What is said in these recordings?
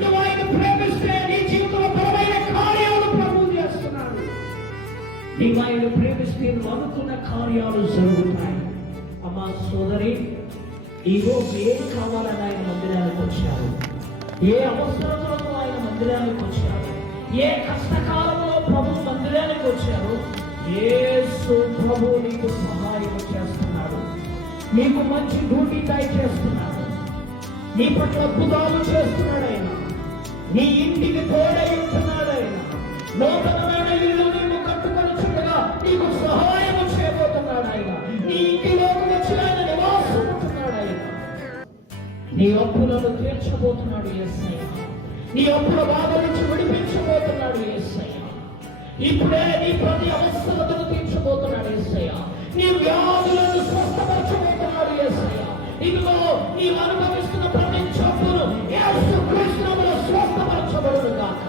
నువ్వు ఆయన ప్రేమిస్తే నీ జీవితంలో బలమైన కార్యాలు ప్రభువు చేస్తున్నాడు. నీవు ఆయన ప్రేమిస్తే నువ్వు అనుకున్న కార్యాలు జరుగుతాయి. అమ్మా సోదరి, ఈరోజు ఏం కావాలని ఆయన మందిరానికి వచ్చారు? ఏ అవసరతలతో ఆయన మందిరానికి వచ్చారు? ఏ కష్టకాలంలో ప్రభు మందిరానికి వచ్చారు? యేసు ప్రభు నీకు సహాయం చేస్తున్నాడు, నీకు మంచి డ్యూటీ టై చేస్తున్నాడు, నీ పట్ల అద్భుతాలు చేస్తున్నాడు ఆయన, నీ ఇంటికి తోడై ఉంటున్నాడు ఆయన. నూతనమైన ఇల్లు నీవు కట్టుకొని చుట్టగా నీకు సహాయం చేయబోతున్నాడు ఆయన. నీ ఇంటిలోకి వచ్చి ఆయన నివాసం ఉంటున్నాడు ఆయన. నీ అప్పులను తీర్చబోతున్నాడు యేసయ్య. నీ అప్పుల బాధ నుంచి విడిపించబోతున్నాడు యేసయ్య. ఇప్పుడే నీ ప్రతి అవసరతను తీర్చబోతున్నాడు యేసయ్య. నీ వ్యాధులను స్వస్థపరచబోతున్నాడు యేసయ్య. ఇదిగో నీవు అనుభవిస్తున్న ప్రతి జబ్బును యేసుక్రీస్తు నామములో స్వస్థపరచబడును గాక.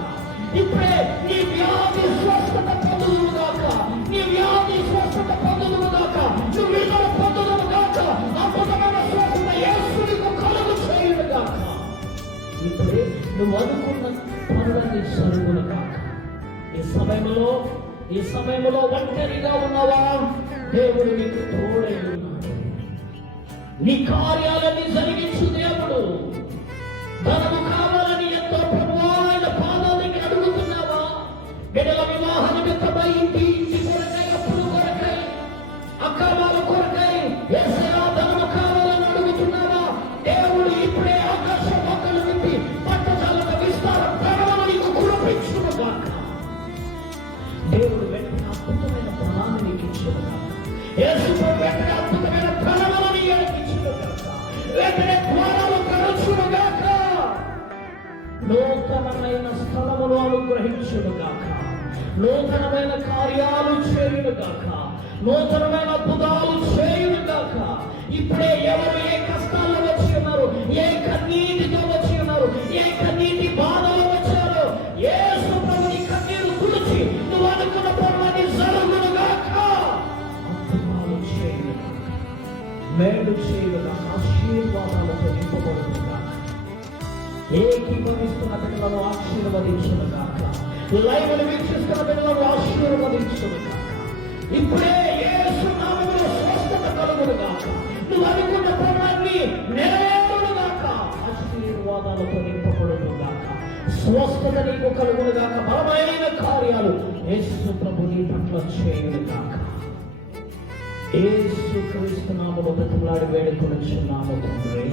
ఇప్పుడే నీ వ్యాధి స్వస్థత పొందుదును గాక. నీ వ్యాధి స్వస్థత పొందుదును గాక. నువ్వు విడుదల పొందుదును గాక. అద్భుతమైన స్వస్థత యేసు నీకు కలుగు చేయును గాక. ఇప్పుడే నువ్వు అనుకున్న పనులన్నీ జరుగును గాక. ఈ సమయంలో ఒంటరిగా ఉన్నవా? దేవుడు నీకు తోడై ఉన్నాడు. నీ కార్యాలన్నీ జరిగించు దేవుడు. ధనము కావాలని ఎంతో ప్రభువైన పాదాలకి అడుగుతున్నావా? బిడ్డల వివాహ నిమిత్తమై ఇంటి కొరకై, అప్పులు కొరకై, అక్రమాల కొరకై యేసయ్యా ధనము కావాలని అడుగుతున్నావా? దేవుడు ఇప్పుడే ఆకాశ మొక్కలు విప్పి పట్టజాలక విస్తార ధనమును నీకు కురిపించును గాక. దేవుడు వెంటనే అద్భుతమైన ఫలాన్ని నీకు ఇచ్చును గాక. యేసు వెంటనే అద్భుతమైన ఫలమును నీకు ఇచ్చును గాక. వెంటనే ద్వారాలు తెరచును గాక. నూతనమైన స్థలమును అనుగ్రహించును గాక. నూతనమైన కార్యాలు చేయును గాక. నూతనమైన అద్భుతాలు చేయును గాక. ఇప్పుడే ఎవరు ఏ కష్టాల్లో వచ్చి ఉన్నారు, ఏ కన్నీటితో వచ్చి ఉన్నారు, ఏ కన్నీటి బాధలో వచ్చారో యేసు ప్రభు నీ కన్నీరు తుడిచి నువ్వు అనుకున్న పనులన్నీ జరుగును గాక. అద్భుతాలు చేయును గాక. మేలు చేయును గాక. ఆశీర్వాదాలతో నింపబడును గాక. ఏకీభవిస్తున్న బిడ్డలను ఆశీర్వదించును గాక. లైవ్ను వీక్షిస్తున్న బిడ్డలను ఆశీర్వదించును గాక. ఇప్పుడే యేసు నామములో స్వస్థత కలుగును గాక. నువ్వు అనుకున్న పనులన్నీ నెరవేరును గాక. ఆశీర్వాదాలతో నింపబడును గాక. స్వస్థత నీకు కలుగును గాక. బలమైన కార్యాలు యేసు ప్రభు నీ పట్ల చేయును గాక. యేసు క్రీస్తు నామములో బ్రతిమలాడి వేడుకొనుచున్నాము తండ్రి.